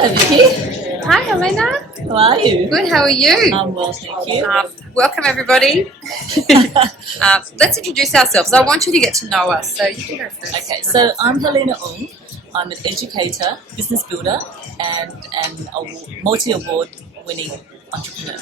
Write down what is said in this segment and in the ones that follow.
Hi, Vicky. Hi, Helena. How are you? Good, how are you? I'm well, thank you. Welcome, everybody. Let's introduce ourselves. I want you to get to know us, so you can go first. Okay, so I'm Helena Ung. I'm an educator, business builder, and a multi-award winning entrepreneur.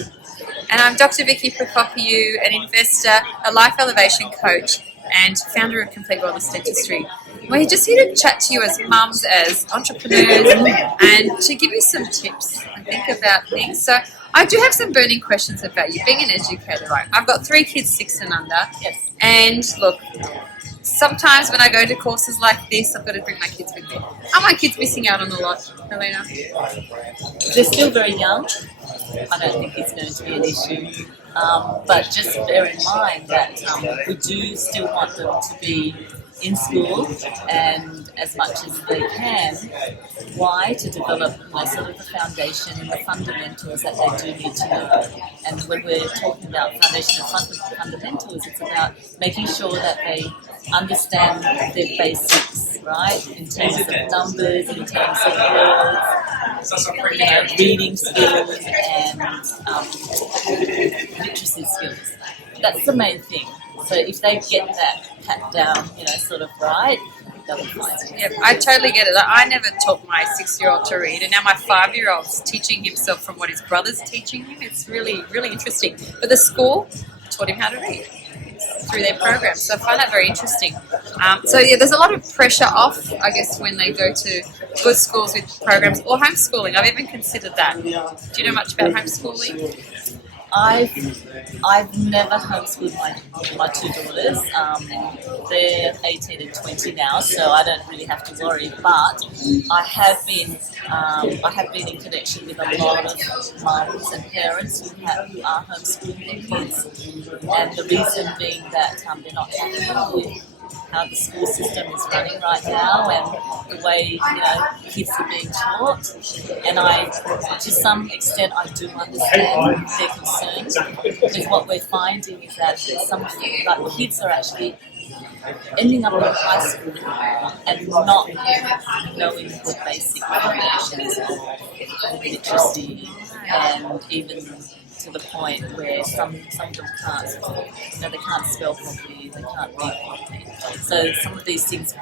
And I'm Dr. Vicky Prokopiou, an investor, a life elevation coach, and founder of Complete Wellness Dentistry. We're just here to chat to you as mums, as entrepreneurs, and to give you some tips, I think, about things. So I do have some burning questions about you. Being an educator, right? I've got 3 kids, 6 and under. Yes. And look, sometimes when I go to courses like this, I've got to bring my kids with me. Are my kids missing out on a lot, Helena? They're still very young. I don't think it's going to be an issue. But just bear in mind that we do still want them to be in school and as much as they can. Why? To develop sort of the foundation and the fundamentals that they do need to know. And when we're talking about foundation and fundamentals, it's about making sure that they understand their basics, right? In terms of numbers, in terms of words, reading skills and literacy skills. That's the main thing. So if they get that pat down, sort of right, they'll be fine. Yeah, I totally get it. I never taught my 6-year-old to read, and now my 5-year-old's teaching himself from what his brother's teaching him. It's really, really interesting. But the school taught him how to read through their program, so I find that very interesting. There's a lot of pressure off, I guess, when they go to good schools with programs or homeschooling. I've even considered that. Do you know much about homeschooling? I've never homeschooled my 2 daughters. They're 18 and 20 now, so I don't really have to worry. But I have been in connection with a lot of mums and parents who are homeschooling their kids, and the reason being that they're not happy with how the school system is running right now and the way kids are being taught. And to some extent, I do understand their concerns. Because what we're finding is that some kids are actually ending up in high school and not knowing the basic foundations of literacy, and even to the point where some of them can't spell properly, they can't read properly. So some of these things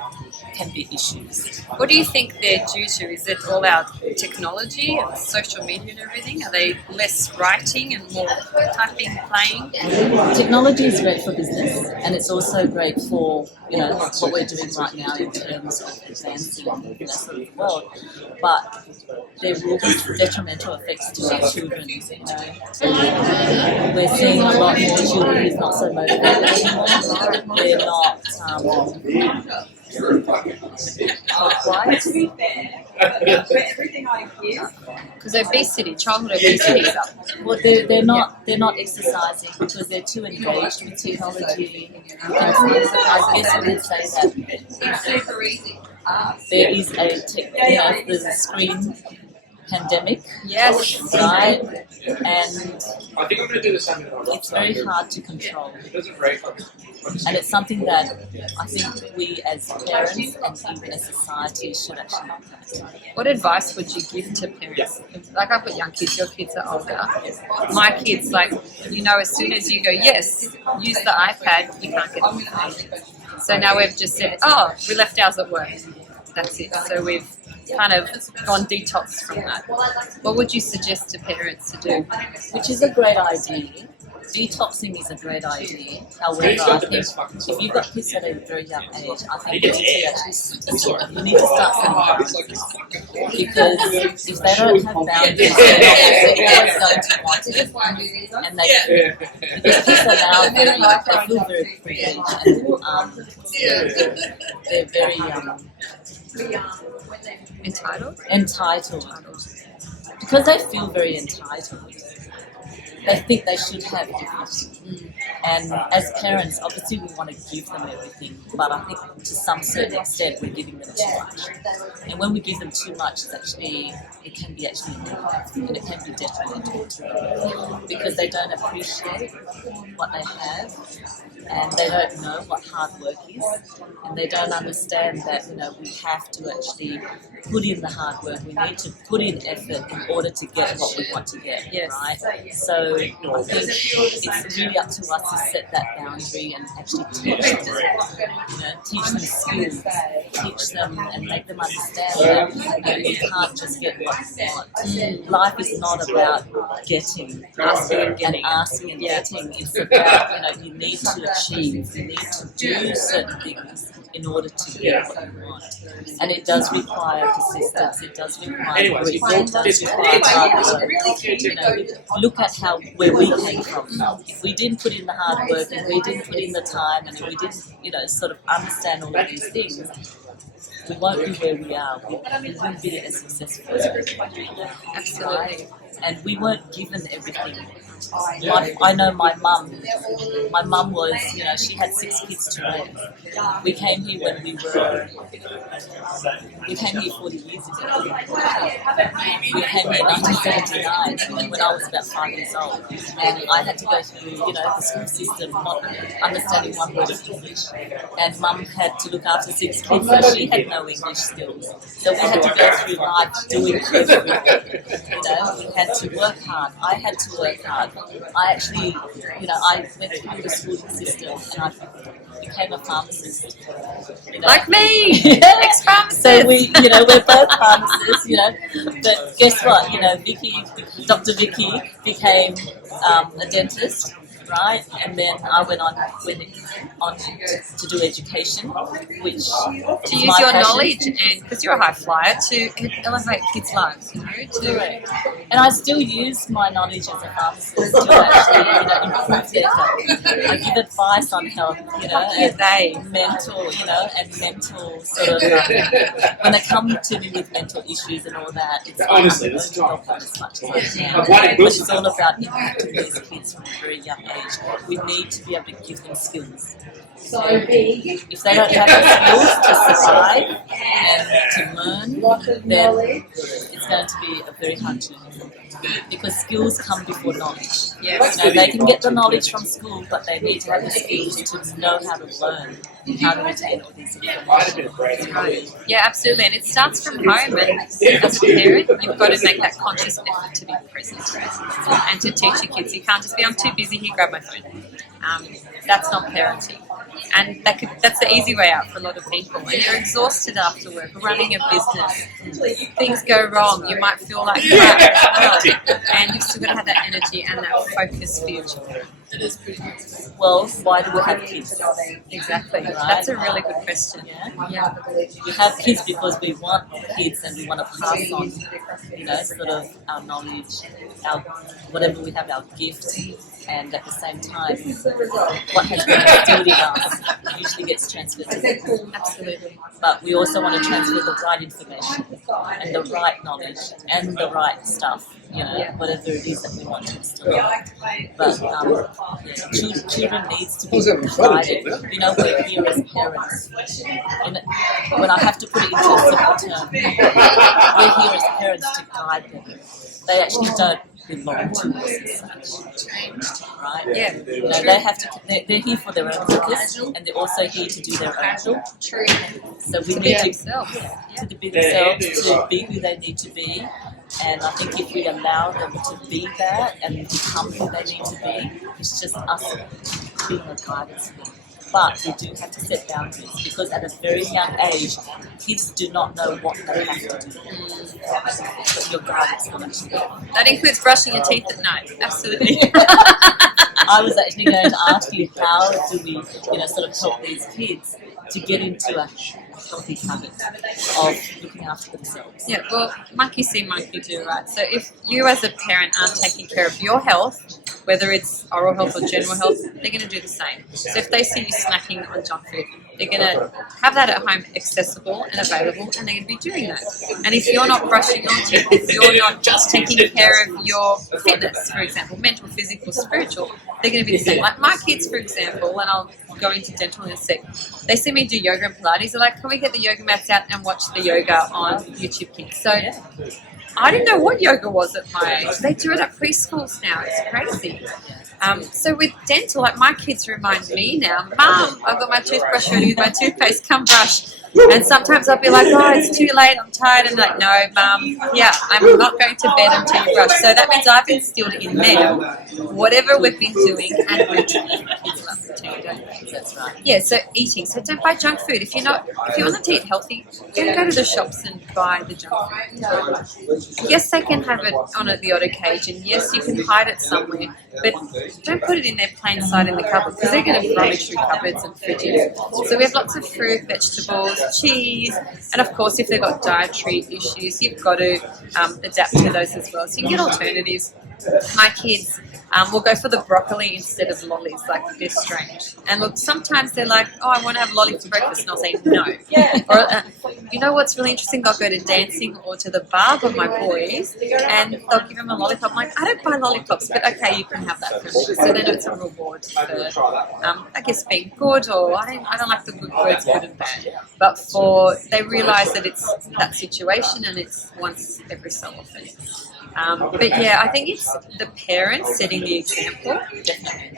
can be issues. What do you think they're due to? Is it all our technology and social media and everything? Are they less writing and more typing, playing? Technology is great for business, and it's also great for what we're doing right now in terms of advancing sort of the world. But there will be detrimental effects to our children. We're seeing a lot more children who's not so motivated anymore. They're not because obesity, childhood obesity is up. Well, they're not exercising because they're too engaged with technology. I guess we would say that there is there's a screen pandemic, yes, right? And it's very hard to control. And it's something that I think we as parents and even as society should actually look at. What advice would you give to parents? Like, I've got young kids, your kids are older. My kids, as soon as you go, yes, use the iPad, you can't get on the phone. So now we've just said, we left ours at work. That's it. So we've kind of gone detox from that. What would you suggest to parents to do? Which is a great idea. Detoxing is a great idea. However, I think if you've got kids at a very young age, I think you need to start some boundaries. Because if they don't have boundaries, they're always going to want it. And because kids are now they feel very privileged, and they're very entitled. Because they feel very entitled. They think they should have everything. And as parents, obviously we want to give them everything, but I think to some certain extent we're giving them too much. And when we give them too much, it can be actually negative, and it can be detrimental to them because they don't appreciate what they have, and they don't know what hard work is, and they don't understand that we have to actually put in the hard work. We need to put in effort in order to get what we want to get, right? So I think it's really up to us to set that boundary and actually teach them skills, teach them and make them understand that you can't just get what you want. Life is not about getting, asking and getting. It's about you need to achieve, you need to do certain things in order to get what you want. And it does require persistence, it does require grit, it does require hard work. Look at where we came from. If we didn't put in the hard work, and we didn't put in the time, and if we didn't sort of understand all of these things, we won't be where we are. We won't be as successful as we are. Absolutely. And we weren't given everything. I know my mum. My mum was, she had 6 kids to raise. We came here when we came here 40 years ago. We came here in 1979 when I was about 5 years old. And I had to go through, the school system, not understanding one word of English. And mum had to look after 6 kids, so she had no English skills. So we had to go through life doing everything. We had to work hard. I had to work hard. I actually, I went through the schooling system and I became a pharmacist. Like me, ex-pharmacist. So we're both pharmacists, But guess what? Dr. Vicky became a dentist. Right, and then I went on to do education, which to use your knowledge, and because you're a high flyer, to elevate kids' lives, Correct. And I still use my knowledge as a pharmacist to actually, improve their health. I give advice on health, and mental, and mental sort of. When they come to me with mental issues and all that, it's honestly, let's help them as much as I can. But it's all about impacting these kids from a very young age. We need to be able to give them skills. If they don't have the skills to survive and to learn, then it's going to be a very hard journey. Because skills come before knowledge. They can get the knowledge from school, but they need to have the skills to know how to learn, how to retain all these information. Yeah, absolutely. And it starts from home. And as a parent, you've got to make that conscious effort to be present and to teach your kids. You can't just be, I'm too busy, here, grab my phone. That's not parenting. And that's the easy way out for a lot of people. And you're exhausted after work, running a business. Things go wrong. You might feel like crap as well. And you've still got to have that energy and that focus for your children. Well, why do we have kids? Exactly. Right? That's a really good question. Yeah. We have kids because we want kids and we want to pass on, sort of our knowledge, our whatever we have, our gift. And at the same time, what has been instilled in us usually gets transferred to them. Absolutely. But we also want to transfer the right information and the right knowledge and the right stuff, whatever it is that we want to instill. But children needs to be guided. We're here as parents. When I have to put it into a simple term, we're here as parents to guide them. They actually don't belong to us as such, right? Yeah. They have to. They're here for their own purpose, and they're also here to do their own job. So we need to be themselves, to be who they need to be. And I think if we allow them to be that and become who they need to be, it's just us being a guidance for them. But we do have to set boundaries because at a very young age, kids do not know what they have to do. But your guidance will actually do. That includes brushing your teeth at night. Absolutely. I was actually going to ask you, how do we, sort of help these kids to get into a healthy habit of looking after themselves? Yeah, well, monkey see, monkey do, right? So if you as a parent aren't taking care of your health, whether it's oral health or general health, they're going to do the same. So if they see you snacking on junk food, they're going to have that at home accessible and available, and they're going to be doing that. And if you're not brushing your teeth, if you're not just taking care of your fitness, for example, mental, physical, spiritual, they're going to be the same. Like my kids, for example, and I'll go into dental in a sec, they see me do yoga and Pilates, they're like, can we get the yoga mats out and watch the yoga on YouTube Kids? So I didn't know what yoga was at my age. They do it at preschools now. It's crazy. So with dental, like my kids remind me now, Mum, I've got my toothbrush ready with my toothpaste, come brush. And sometimes I'll be like, oh, it's too late, I'm tired. And like, no, Mum, yeah, I'm not going to bed until you brush. So that means I've instilled in them whatever we've been doing and routine. Kids love routine, don't they? That's right. Yeah, so eating. So don't buy junk food. If you want to eat healthy, don't go to the shops and buy the junk food. Yes, they can have it on the odd occasion. Yes, you can hide it somewhere. But don't put it in their plain sight in the cupboard, because they're going to rummage through cupboards and fridges. So we have lots of fruit, vegetables, cheese, and of course if they've got dietary issues, you've got to adapt to those as well. So you can get alternatives. My kids will go for the broccoli instead of lollies, like they're strange. And look, sometimes they're like, oh, I want to have lolly for breakfast, and I'll say no. Or you know what's really interesting? They'll go to dancing or to the bar with my boys, and they'll give them a lollipop. I'm like, I don't buy lollipops, but okay, you can have that for me. So they know it's a reward for, I guess, being good, or I don't like the good words, good and bad. But they realise that it's that situation, and it's once every so often. But yeah, I think it's the parents setting the example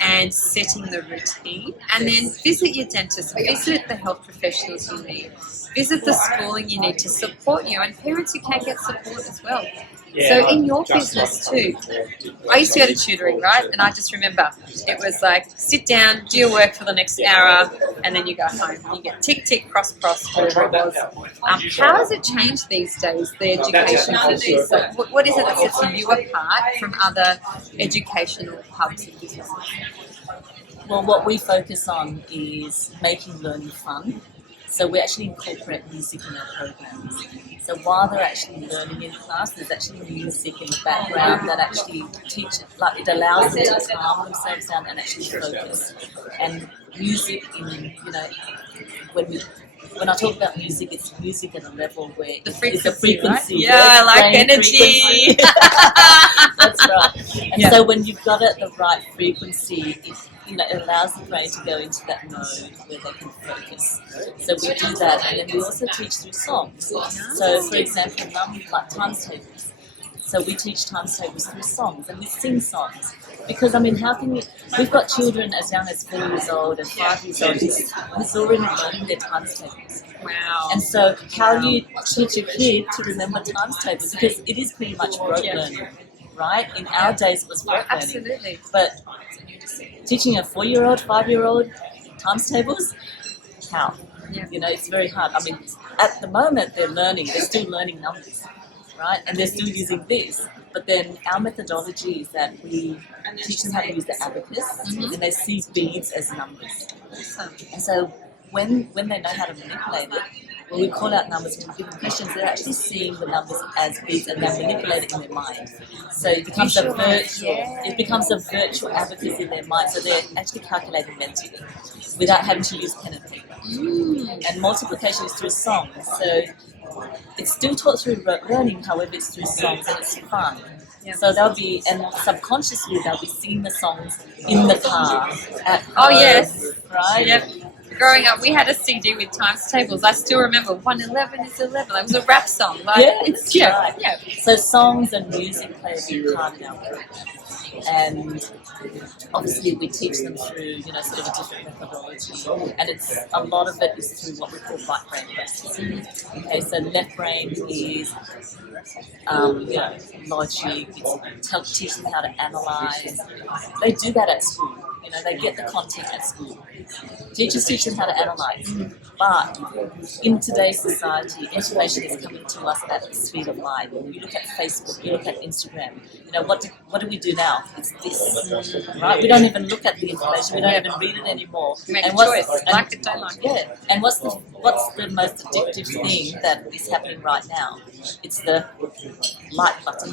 and setting the routine, and then visit your dentist, visit the health professionals you need, visit the schooling you need to support you, and parents who can get support as well. So in your business too, I used to go to tutoring, right? And I just remember it was like, sit down, do your work for the next hour, and then you go home. You get tick, tick, cross, cross, whatever it was. How has it changed these days, the education issues? So what is it that sets you apart from other educational hubs and businesses? Well, what we focus on is making learning fun. So we actually incorporate music in our programs. So while they're actually learning in class, there's actually music in the background that actually it allows them to calm themselves down and actually focus. And music when I talk about music, it's music at a level where it's a frequency. Right? Yeah, I like energy. That's right. And so when you've got it at the right frequency, it allows the brain to go into that mode where they can focus. So we do that, and then we also teach through songs. So, for example, like times tables. So we teach times tables through songs, and we sing songs. Because, how can we've got children as young as 4 years old and 5 years old who's already learning their times tables. Wow. And so how do you teach a kid to remember times tables? Because it is pretty much rote learning, right? In our days it was rote learning. Absolutely. But teaching a 4-year-old, 5-year-old times tables, how? Yeah. It's very hard. At the moment they're still learning numbers, right? And they're still using this. But then our methodology is that we teach them how to use the abacus, and they see beads as numbers. And so when they know how to manipulate it, when we call out numbers and we give them questions, they're actually seeing the numbers as beads, and they're manipulating in their mind. So it becomes a virtual abacus in their mind. So they're actually calculating mentally without having to use pen and paper. And multiplication is through songs. So it's still taught through learning, however it's through songs, and it's fun. Yeah. So and subconsciously they'll be singing the songs in the car at home. Oh yes, right. Yep. Growing up, we had a CD with times tables. I still remember 111 is 11. It was a rap song. Right? Yeah. So songs and music play a big part in our work. And obviously we teach them through, sort of a different methodology, and a lot of it is through what we call right brain practice. Okay, so left brain is logic, it's teaching them how to analyse. They do that at school. They get the content at school. Teachers teach them how to analyse. But in today's society, information is coming to us at the speed of light. You look at Facebook, you look at Instagram. What do we do now? It's this, right? We don't even look at the information. We don't even read it anymore. Make a choice. Like it, don't like it. Yeah. And what's the most addictive thing that is happening right now? It's the like button,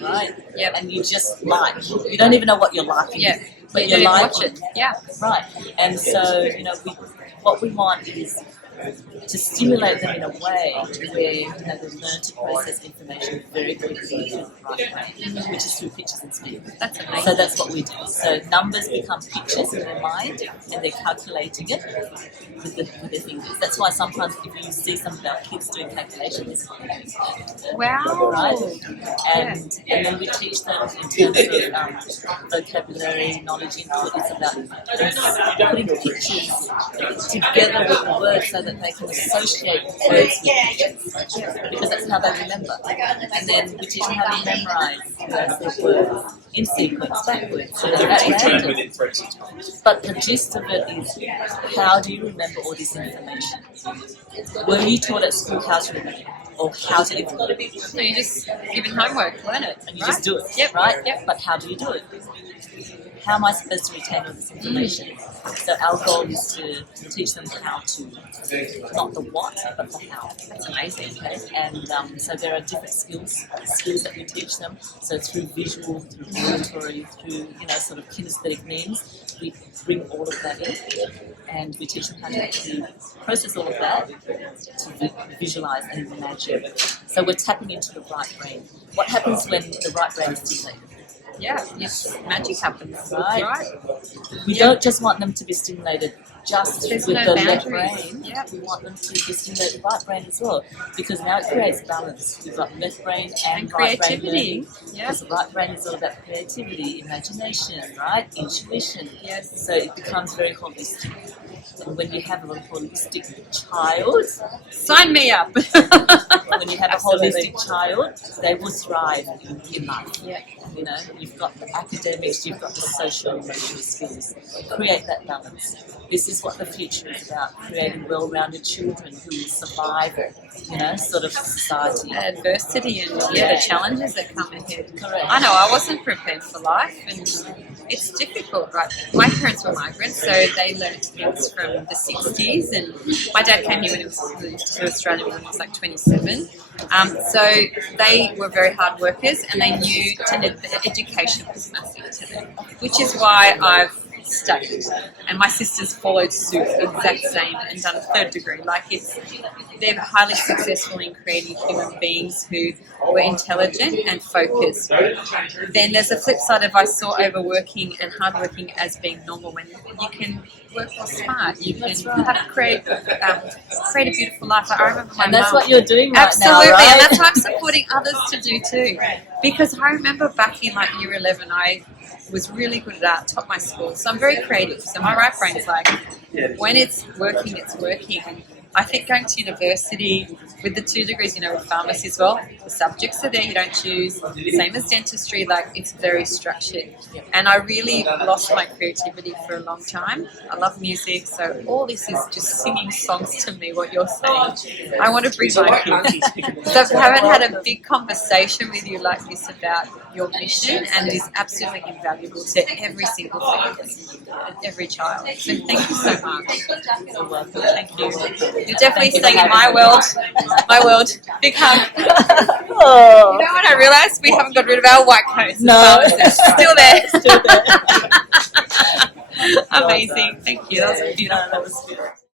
right? Yep. And you just like. You don't even know what you're liking. Yeah. But You you don't like watch it. Yeah. Right. And so, what we want is to stimulate them in a way where they learn to process information very quickly through the right way, which is through pictures and speech. That's amazing. So that's what we do. So numbers become pictures in their mind, and they're calculating it with their fingers. That's why sometimes if you see some of our kids doing calculations, Wow. right? And then we teach them in terms of vocabulary, knowledge input. It's about putting pictures together with the words so that they can associate words with pictures, because that's how they remember. And then we teach them how to memorize the words in sequence backwards. So but the gist of it is, how do you remember all this information? Were you taught at school how to remember, or how to implement it? No, you just given homework, learn it, and you just do it. Yep. Right? Yep. But how do you do it? How am I supposed to retain all this information? So our goal is to teach them how to, not the what, but the how. That's amazing. Okay? And so there are different skills that we teach them. So through visual, through auditory, through sort of kinesthetic means, we bring all of that in, and we teach them how to actually process all of that to visualize and imagine. So we're tapping into the right brain. What happens when the right brain is stimulated? Yeah, yes, magic happens. Right. We don't just want them to be stimulated just There's with no the left boundaries. brain. Yeah. We want them to be stimulated the right brain as well, because now it creates balance. We've got left brain and right brain creativity. learning. Yeah. Because the right brain is all about creativity, imagination, right? Intuition. Yes. So it becomes very holistic. And when you have a holistic child, Sign me up. when you have Absolutely. a holistic child, they will thrive in life. Yeah. You've got the academics, you've got the social and emotional skills. Create that balance. This is what the future is about, creating well-rounded children who will survive, sort of society. Adversity and the challenges that come ahead. Correct. I know I wasn't prepared for life, and it's difficult, right? My parents were migrants, so they learned things from the 60s, and my dad came here when he moved to Australia when he was like 27. So they were very hard workers, and they knew education was massive to them, which is why I've studied, and my sisters followed suit, exact same, and done a third degree. They're highly successful in creating human beings who were intelligent and focused. Then there's a flip side of, I saw overworking and hardworking as being normal, when you can work more smart, you can create a beautiful life. I remember my And that's mum, what you're doing right absolutely, now, right? and that's what I'm supporting others to do too. Because I remember back in year 11, I was really good at art, taught my school, so I'm very creative. So my right brain's when it's working, it's working. And I think going to university with the 2 degrees, with pharmacy as well, the subjects are there, you don't choose. Same as dentistry, it's very structured. And I really lost my creativity for a long time. I love music, so all this is just singing songs to me, what you're saying. I want to bring my kids. So I haven't had a big conversation with you like this about your mission, and it is absolutely invaluable to every single family, every child. So thank you so much. You're welcome. Thank you. You're definitely staying in my world. My world. Big hug. Oh. You know what I realised? We haven't got rid of our white coats. No. Still there. Still there. Amazing. Thank you. That was beautiful. That was beautiful.